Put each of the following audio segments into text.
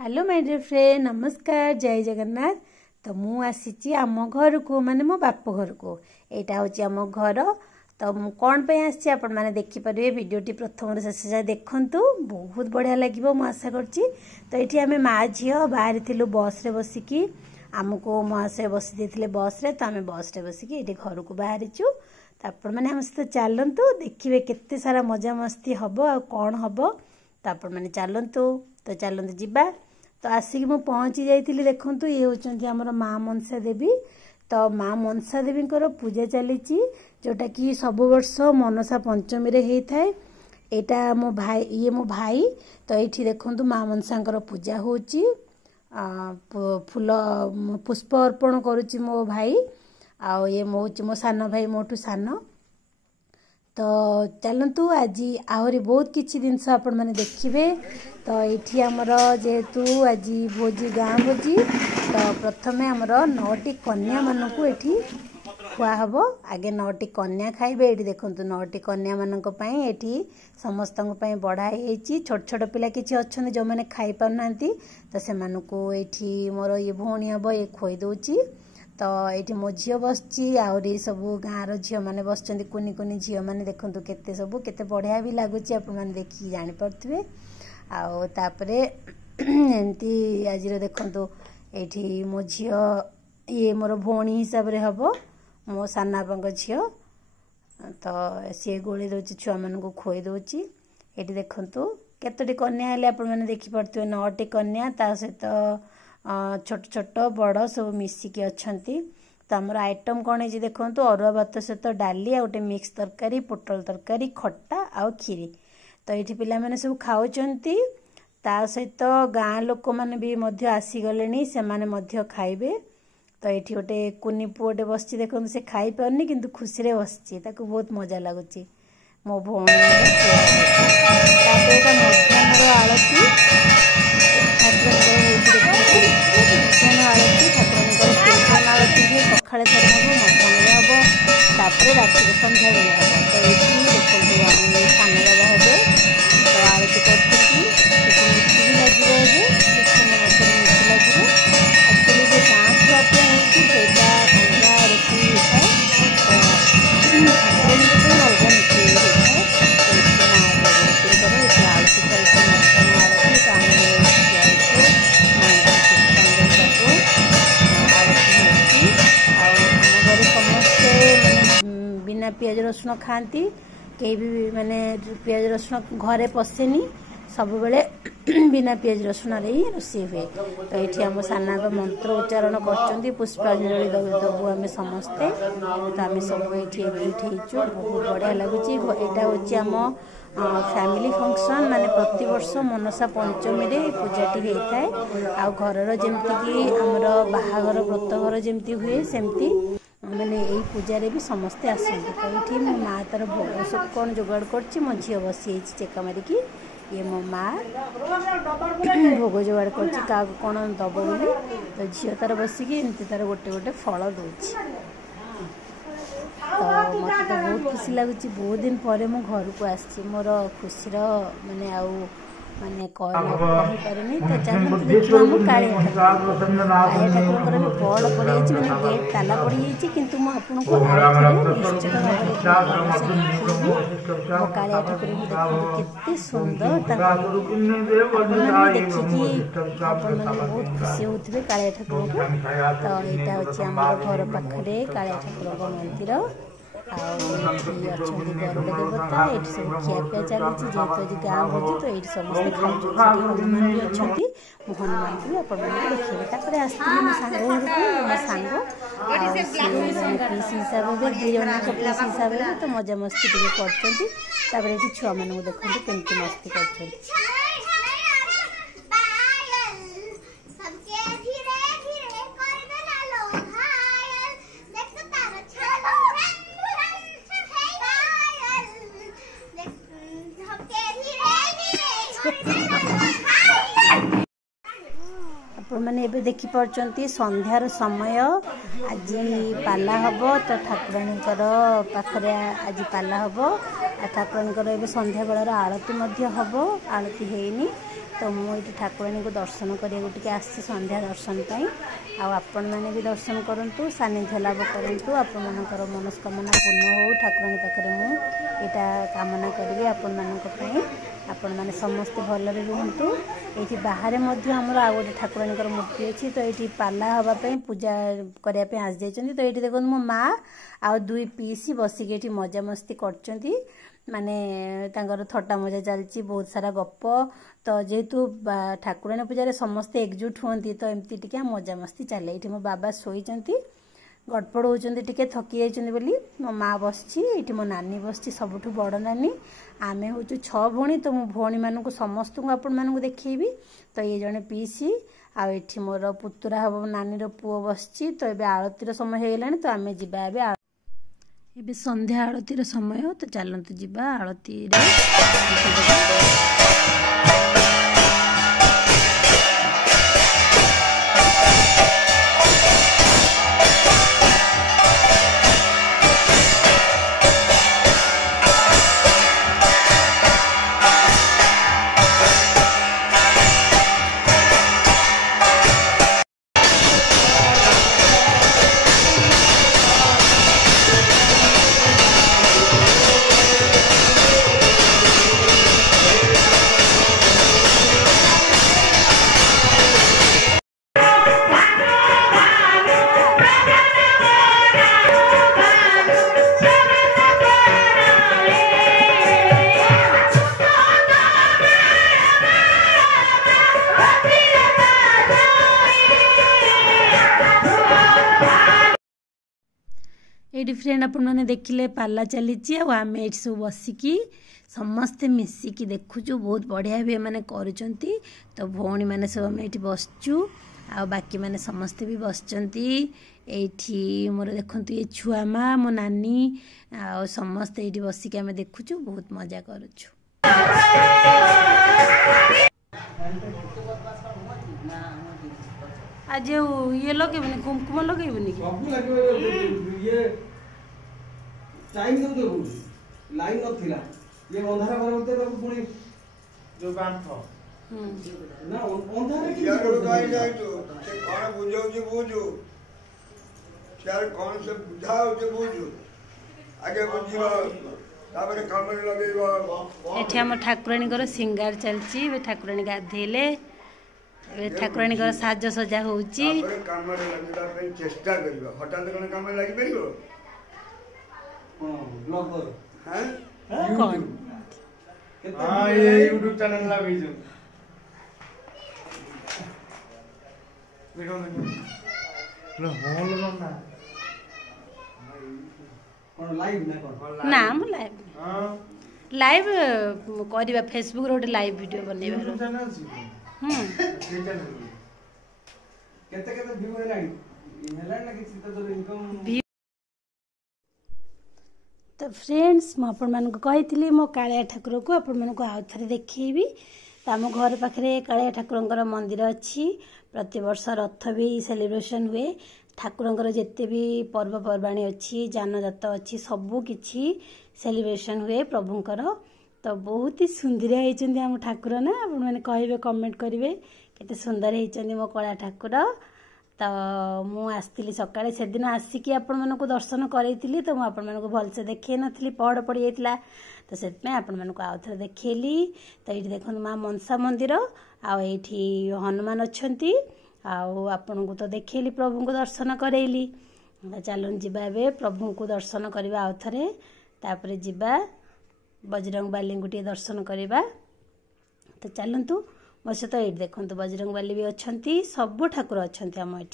Hello my dear friend, नमस्कार, जय जगन्नाथ। तो मु आसी आम घर को माने मो बाप घर को। यहाँ हूँ आम घर। तो मु कौन पे आसी आपण मैंने देखिपारे वीडियोटी प्रथम शेष जाए देखु, बहुत बढ़िया लगे मु आशा करची। तो ये आम माँ झी बाहर थिलु बस रे बसिकी, आमको महाशय बसी देते बस रे। तो आम बस रे बसिकी ये घर को बाहरीचु। तो आपण मैंने आम सहित चलतु, देखिए केते सारा मजा मस्ती हम आ कौन हम। तो आपण मैंने चलतु, तो चलतु जीवा। तो आसिक मु पहुँची जाइली। देखु ये होचंती हमर माँ मनसा देवी। तो माँ मनसा देवी पूजा चली, जोटा कि सब वर्ष मनसा पंचमी रे होता है। यहाँ मो भाई, ये मो भाई। तो ये देखु माँ मनसा पूजा होची, फूल पुष्प अर्पण करुच्ची मो भाई। आ ये मो सान भाई, मोठू सान। तो चलतु आज आहरी बहुत किछि जिनस आपण माने देखिबे। तो ये आमर जेहेतु आज भोजी गाँ भोजी, तो प्रथमे आमर 9टी कन्या मानकु एठी खुआ हबो। आगे 9टी कन्या खाइबे। एठी देखंतु 9टी कन्या मानक पई एठी समस्तन पई बढ़ा हेची। छोट छोट पिला किछि अछन जो माने खाइ पाउनांती, तो से मानकु एठी मोर ये भौणी हबो, ये खोई दोची। तो ये मो झी बसची, आहरी सब गाँव झील मैंने बस, कुनी कुनी झील मैंने देखु केते सब केते बढ़िया भी लगुच। आपने देखिए जापे। आउे एमती आज देखु ये मो झील, ये मोर भौणी हिसाब से हम, मो सानापा झील। तो सी गोली दौर छुआ मान खोई दौची। ये देखु केतोटी कन्या हेले आप देखिपे, 9टी कन्या, ता सहित छोट छोट बड़ सब मिसिकी अच्छी। तो आमर आइटम कौन है देखो, अरुआ भात सहित डाली, आ गोटे मिक्स तरकारी, पोटल तरकारी, खट्टा आउ खीरी। तो ये पिला माने सब खाउचंती। ता सहित गाँ लोक मैंने भी मध्य आसीगले, से माने मध्य खाइबे। तो ये गोटे कुनी पुओटे बस देखो, से खाई पारनी किंतु खुशी रे बसची, ताको बहुत मजा लगुच मो भौणी। मध्याह्न आलती आलती सकाଳେ ଥରେ ହେବ, ମଧ୍ୟାହ୍ନରେ ହେବ, ତାପରେ ରାତିରେ ସନ୍ଧ୍ୟା ବେଳେ ହେବ। ତ ଏଠି ଦେଖନ୍ତୁ ଆମେ ସାନ ବାବା ହେବେ, ତ ଆଳତି କରୁଛନ୍ତି। କିଛି ମିଠି ବି ଲାଗିବ, ଏବେ କୀର୍ତ୍ତନ ମଧ୍ୟରେ ମିଠି ଲାଗିବ। ଆକ୍ଚୁଆଲି ଯେ ଗାଁ ଛୁଆ ପାଇଁ ହେଉଛି ସେଇଟା ଅଲଗା ରୋଷେଇ ହେଇଥାଏ। ତ ଠାକୁରଙ୍କ ପାଇଁ ଅଲଗା ମିଠି ହେଇଥାଏ। ତ ଏଠି ମା ଭଗବତୀଙ୍କର ଏଠି ଆଳତି ଚାଲିଛି, ମଧ୍ୟାହ୍ନ ଆଳତି। ତ ଆମେ ଯାଇଛୁ ମାଙ୍କୁ ପୁଷ୍ପାଞ୍ଜଳି बिना पियाज रसुण खाती, कहीं भी माने पियाज रसुण घरे पशेनी, सब बेले बिना पियाज रसुण ही रोषे हुए। तो ये आम साना मंत्र उच्चारण कर पुष्पांजलि दबू आम समस्ते। तो आम सब ये बहुत बढ़िया लगुच। यहाँ हूँ आम फैमिली फंक्शन, माने प्रति वर्ष मनसा पंचमी रे पूजाटी होता है। आ घर जमती आमर बाहागर व्रतघर जमती हुए, सेमती मैंने यही पूजा भी समस्ते आसती। तो ये मो माँ तार भोग सब कौन जोगाड़ कर, मो झी बसी चेका मारिकी। ये मो माँ भोग जोगाड़ कर कौन दब बोली। तो झील तार बसिकी एमती तार गोटे गोटे फल दूची। तो मत तो बहुत खुशी लगुच। बहुत दिन पर मो घर को आसी, मोर खुशी माने आउ माने कहीपारे। तो चलते देखा हम कालिया ठाकुर। कालिया ठाकुर भी बड़ पड़ जाए, मैंने गेट ताला पड़ जाए, कि आपको निश्चित भाव मो कालिया ठाकुर देखते सुंदर। देखिकी आपण बहुत खुशी होते कालिया ठाकुर को। तो यहाँ हूँ आम घर पाखे कालिया ठाकुर मंदिर। अच्छे गरुड़ देवता, ये सब खियापिया चलती। जेहेतु आज गाँ भोजी, तो ये समस्ते खाऊ। हनुमान भी अच्छा, हनुमान भी आप देखिए। आसती मो सांग घर को, मो सांग पीस हिसाब से, दी जन पीस हिसाब से। तो मजा मस्ती कर छुआ मान देखते केमती मस्ती कर। मैंने एबे देखी पार्चंती संध्यार समय आज पाला हम। तो ठाकुराणीकर पाखरे आज पाला हम। ठाकुराणीकर एबे संध्या बेलार आरती हम, आरती हैनी। तो मुझे ठाकुराणी को दर्शन करके आसी संध्या दर्शन पर आपण मैंने भी दर्शन करूँ सानिध्य लाभ करूँ आपर मनस्कामना पूर्ण हो ठाकुराणी पाखे मुझा कामना करी आपण मैंने समस्ते भलरे रुहतु। ये बाहर आमर आ गए ठाकुराणी मूर्ति अच्छी तो ये पाला हाँपाई पूजा करने आस जाइए। तो ये देखो मो माँ आ दुई पीसी बसिक ये मजा मस्ती कर माने तांकर थट्टा मजा चलती बहुत सारा गप। तो जेहेतु ठाकुराणी पूजा समस्ते एकजुट हुंती तो एमती टिके मजा मस्ती चले। ये मो बाबा शोइचंती गड़पड़ होचंती टिके थकी जाइचंती बोली मो माँ बसची ये मो नानी बसची सबुठु बड़ नानी आमे होचु 6 भौणी। तो मो भौणी मानू समस्त को आपण मानू देखेबी। तो ये जने पीसी आठी मोर पुतुरा हम नानी पुओ बसची। तो ये आरतीर समय हो गलानी तो आमे जिबा एबे संध्या आरतीर समय। तो चलतु जिबा आरती ये फ्रेंड आपण मैंने देखिले पाला चली आम ये सब बसिकी समस्ते मिसिकी देखुचु बहुत बढ़िया भी मैंने करुचंती। तो भौणी मैंने सब आम ये बसचु आ बाकी मैंने समस्ते भी बसचंती ये मोर देखंतु ये छुआ माँ मो नानी आ समस्ते ये बसिकी आम देखुचु बहुत मजा करुचु। आज ये लगेबनी कुमकुम लगेबनी टाइम दे लाइन नथिला ये अंधारा परबते तो पुणी जो बांध ना अंधारा की यार गाय जाय तो से कोन बुझो जे बुझो चार कोन से बुझाओ जे बुझो आगे बुझिबा ताबरे काम लगेबा। एठी हम ठाकुराणी कर सिंगार चलची वे ठाकुराणी गाधेले वे ठाकुराणी कर साज सजा होउची ताबरे काम लगेला पे चेष्टा करिबा हठात कोन काम लागि परिबो ब्लॉगर हैं यूट्यूब हां ये यूट्यूब चैनल ला भेजो वीडियो में लो होल ना कोन लाइव ना कोन ना हम लाइव हां लाइव करबा फेसबुक रे लाइव वीडियो बनेबा यूट्यूब चैनल छी चैनल केते व्यू हेलानी हेलानी ना कि तो इनकम। तो फ्रेंड्स मुझे कही मो कालिया ठाकुर को आपण मानक आउ थे देखी। तो आम घर पाखे कालिया ठाकुर मंदिर अच्छी प्रति वर्ष रथ भी सेलिब्रेशन हुए ठाकुर जिते भी पर्वपर्वाणी अच्छी जानजात अच्छी सबू किछि सेलिब्रेशन हुए प्रभुंकर। तो बहुत ही सुंदर होती आम ठाकुर ना आपण मैंने कहे कमेंट करेंगे केते सुंदर होती मो कालिया ठाकुर। तो मु आसती सकाळे से दिन आसिकी आपण मानक दर्शन करेइतिली। तो आपण मानक भलसे देखे नथली पहड़ पड़ जाइतिला तो सेतमे आपण मानक आउ थरे देखेली। तो ये देखन माँ मनसा मंदिर आठी हनुमान अच्छंती आपण को तो देखेली प्रभु को दर्शन करेइली। चलन जिबा एबे प्रभु को दर्शन करबा आउ थरे तापरे जिबा बजरंग बाली को टी दर्शन करबा। तो चलंतु मो सहित ये देखो बजरंग बाली भी अच्छा सबू ठाकुर अच्छा आम ये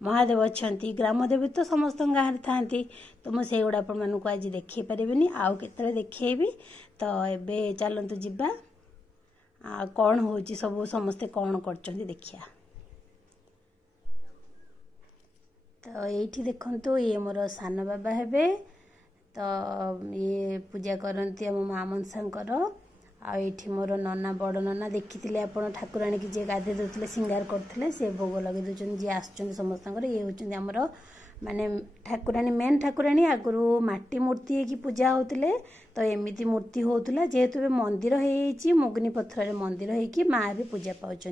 महादेव अच्छा ग्रामदेवी तो समस्त गाँव था। तो मुझे गुड़ा आप आज देखे पारे आउ के देखेबी। तो एबे चलतु जीवा कौन हो सब समस्ते कौन कर देखिया। तो ये देखु ये मोर सान बाबा हेबे। तो ये पूजा करती आम माँ मनसांकर आठी मोर नना बड़ नना देखी आप ठाकुराणी की जी गाधे दौले सिंगार करते से भोग लगे दूसरे जी आस समस्त ये हूँ आमर माने ठाकुराणी मेन ठाकुराणी आगु माटी मूर्ति की पूजा होते तो एमती मूर्ति होता जेहेतु मंदिर हो मुगनी पत्थर मंदिर हो माँ भी पूजा पाँच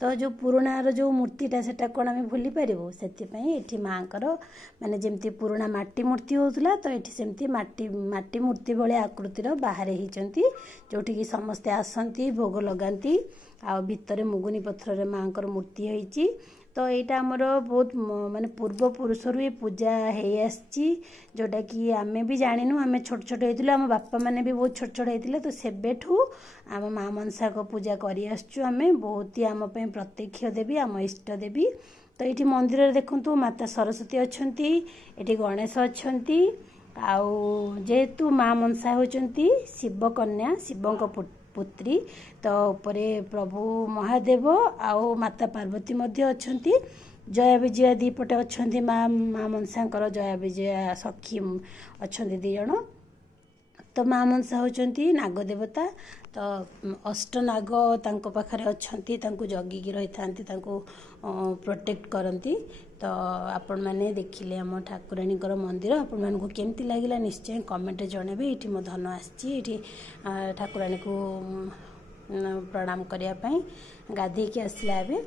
तो जो पुराणार जो मूर्तिटा से कौन आम भूली पारू से माँ माने जमती पुराणा माटी मूर्ति होता तो ये सेमती माटी मूर्ति भाया आकृतिर बाहर होती जोठिकी समस्ते आसती भोग लगाती आ भितर मुगुनी पत्थर माँ मूर्ति होती तो यहाँ आमर बहुत माने पूर्व पुरुषर ये पूजा हो आसी जोटा कि आम भी जानू आम छोट छोट होते आम बापा मैंने भी बहुत छोट छोट होते तो सेबेठू आम माँ मनसा को पूजा करें बहुत ही आम प्रत्यक्ष देवी आम इष्ट देवी तो ये मंदिर देखु माता सरस्वती अच्छा ये गणेश अच्छा जेहेतु माँ मनसा होती शिव कन्या शिव पुत्री तो उपरे प्रभु महादेव आउ माता पार्वती मध्य अछंती जया विजया दीपटे अछंती माँ मनसांकर जया विजया सखी अछंती दी जण तो माँ मनसा होचंती नाग देवता तो अष्ट नाग तांको पाखरे अछंती तांको जगिकी रही थांती तांको प्रोटेक्ट करंती तो आपण माने देखिले हम ठाकुराणी मंदिर आपण मानकु केमती लागिला निश्चय कमेंट जणेबे एठी मो धन आछि एठी ठाकुराणी को प्रणाम करिया पई गाधे के आसला एबे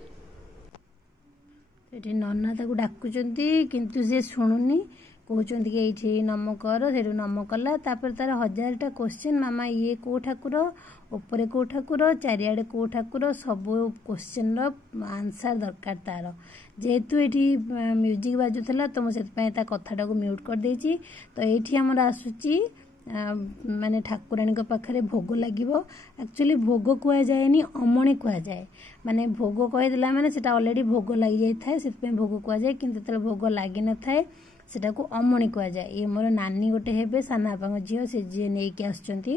एठी नन्ना ताकू डाकुचंती किंतु से सुनुनी कहते कि ये नम कर से नम कला तापर तार 1000टा क्वेश्चन मामा ये कौ ठाकुर उपरे कौ ठाकुर चारिआडे कौ ठाकुर सब क्वेश्चन आंसर दरकार तार जेहेतु ये म्यूजिक बाजुला तो मुझे कथाटा को म्यूट कर देछि तो ये आमर आसूची माने ठाकुराणी पाखरे भोग लगे एक्चुअली भोग कह जाए अमणी कह जाए माने भोग कहीदेला माने सेटा ऑलरेडी भोग लगी जाए से भोग कह जाए कि भोग लगी न थाए सेटा को अमणी कह जाए ये मोर नानी गोटे हेबे सानापा झील से जी नहीं आसुँच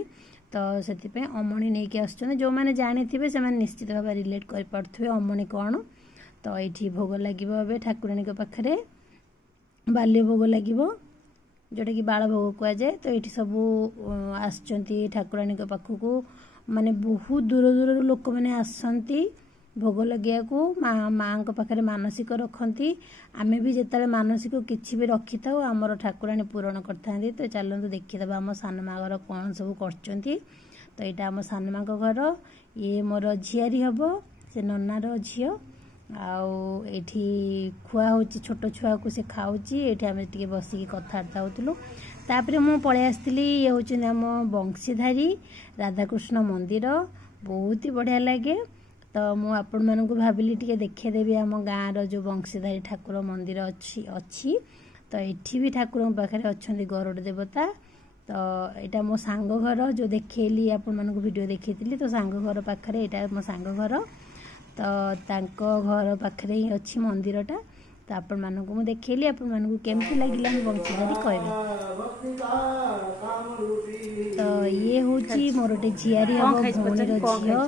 तो से अमणी नहीं आस जो मैंने जानी थे से निश्चित भाव रिलेट कर पारे अमणी कौन तो ये भोग लगे ठाकुराणी पाखरे बाल्य भोग लगे जोटा कि बाल भोग कह जाए तो ये सब आसुँच ठाकुराणी पाखक माने बहुत दूर दूर लोक मैंने आसती भोग लगे को माँ पाखे मानसिक रखती आमे भी जिते मानसिक किसी भी रखी था आमर ठाकुराणी पूरण करते तो चलते देखीदे आम सान माँ घर कौन सब कर तो यहाँ आम सान माँ घर ये मोर झियारी हम से ननार झी आठी खुआ हो छोट छुआ को से खाऊँच ये आम टे बसिक कथबार्ता होलु तापर मु पलि आसती ये हूँ आम बंशीधारी राधाकृष्ण मंदिर बहुत ही बढ़िया लगे तो मु आपण मानक भाविली टिके देखेदेवी आम गाँव जो बंशीधारी ठाकुर मंदिर अच्छी तो ये भी ठाकुर पाखे अच्छा गरुड़ देवता तो यहाँ मो सांग घर जो देखली आपण मानक वीडियो देखी तो सांग घर पाखे यहाँ मो सांग घर तो तांको घर पाखे ही अच्छी मंदिरटा तो आपण मानक मु देखली आपण मानक केमती लगिला बंशीधारी कहबे तो ये हूँ मोर गोटे झियारी हम भौणीर झील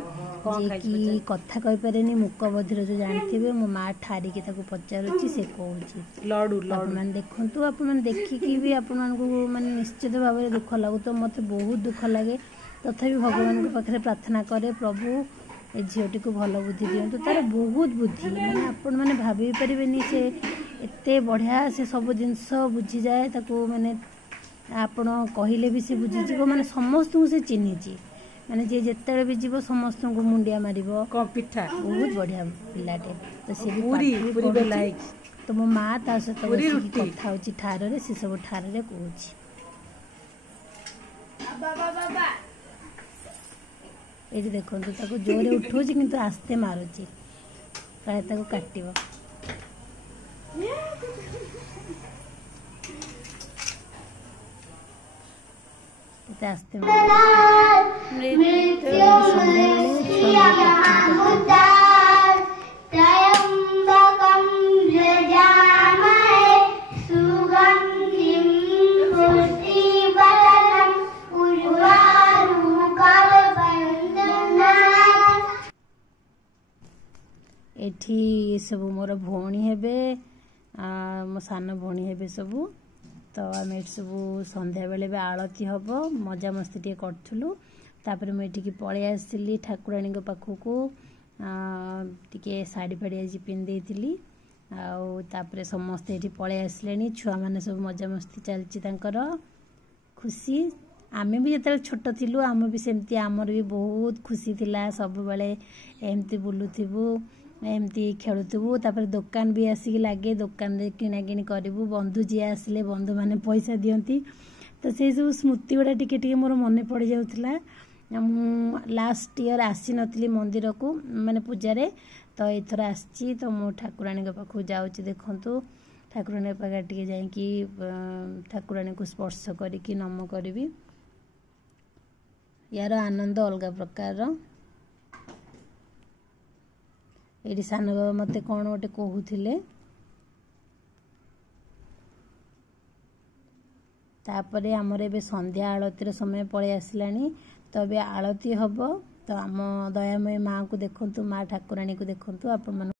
जे कि कथा कही पारे मूक बधिर जो जानते मो माँ ठारिकी पचारुची से कहूँ लडू मैंने देखु आपने देखिकी भी आपण माने निश्चित भाव में दुख लगू तो मत बहुत दुख लगे तथापि भगवान पाखे प्रार्थना करे प्रभु ए झीटी को भल बुद्धि दिंतु तार बहुत बुद्धि मैंने आपण मैंने भाभी पारे से एते बढ़िया से सब जिनस बुझी जाए ताको मैंने आपण कहले भी से बुझीज माने समस्त से चिन्हिची माने जे जेते भी जीव समस्त को मुंडिया मारिबो पिठा बहुत बढ़िया पिलाटे तो से पूरी लाइक तो मो माँ ता सहित कथा होची ठार रे से सब ठार रे कहूची ये देखो ताको जोरे उठोची किंतु आस्ते मारुची काहे ताको काटिबो आस्ते एठी सब मोर भौणी हेबे मो सान भौणी हेबे सबू तो आम ये सब संध्या बेले भी आलती हम मजा मस्ती टे करूँ तापर मुझे पलि आसली ठाकुराणी पाखक टे शाढ़ी फाड़ी आज पिंधि आउे समस्ते ये पलि आसले छुआ मैंने सब मजामस्ती चलती खुशी आमे भी जो छोट थिलु आम भी सेमती आमर भी बहुत खुशी थिला सब बेले एमती बुलुथिबु एमती खेलुथिबु तापर दुकान भी आसिक लगे दुकान रे किना किनी करिवु बंधु जी आसले बंधु माने पैसा दियंती तो से सब स्मृति गुड़ा टिके टिके मोर मन पड़ जाउथला मु लास्ट ईयर आसी नथली मंदिर को माने पूजारे तो एथर आसी तो मु ठाकुराणी पाखु जाउची देखंतु ठाकुराणी पाखा टिके जाई कि ठाकुराणी को स्पर्श करिकी नम करबी यार आनंद अलग प्रकार ये सान बाबा मते कौन गोटे कहूथिले तापरे आमर ए संध्या आलतीर समय पलि आसलानी तो ए आलती हम तो आम दयामयी माँ को देखंतु माँ ठाकुराणी को देखंतु आपण मन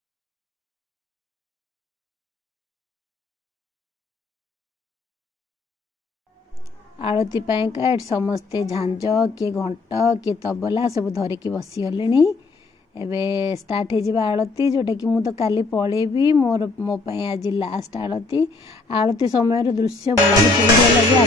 आलती पाइका समस्ते झांझ किए घंट किए तबला सब धरिकी बसीगले एबे स्टार्ट हो आलती जोटा कि मु तो काली पलैबी मोर मो पाई आज लास्ट आलती समय दृश्य बहुत सुंदर लगे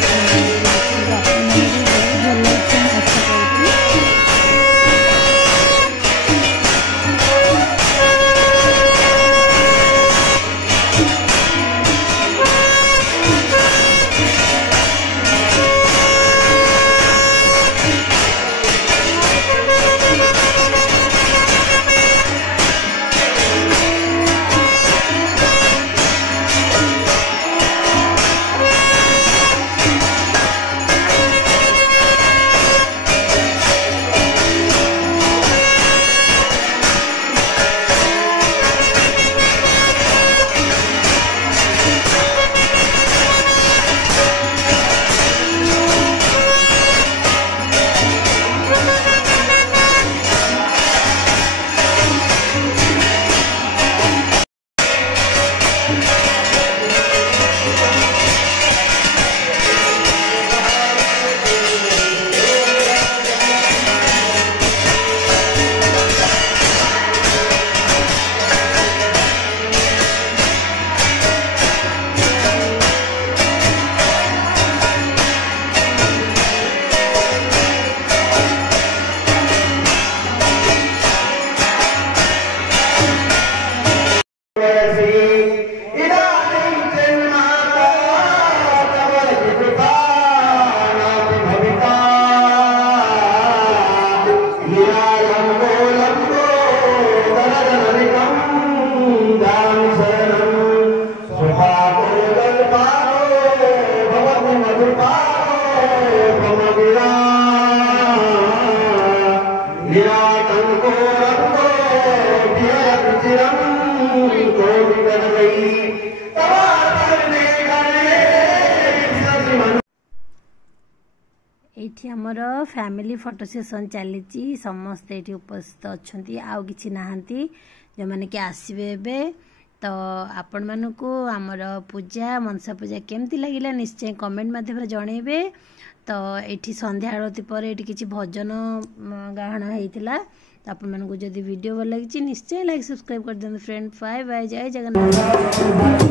एठी हमर फैमिली फोटो सेशन चली समस्ते एठी उपस्थित अच्छा आउ कि नहांती जो मैंने कि आसबे एबे तो आपण मानकु आमर पूजा मनसा पूजा केमती लगिला निश्चय कमेंट माध्यम जनइबे तो एठी संध्या आरती पर एठी किछि भजन गाहन हेतिला तो आपण मानकु जदि वीडियो भल लगी निश्चय लाइक सब्सक्राइब कर देन फ्रेंड बाय बाय जय जगन्नाथ।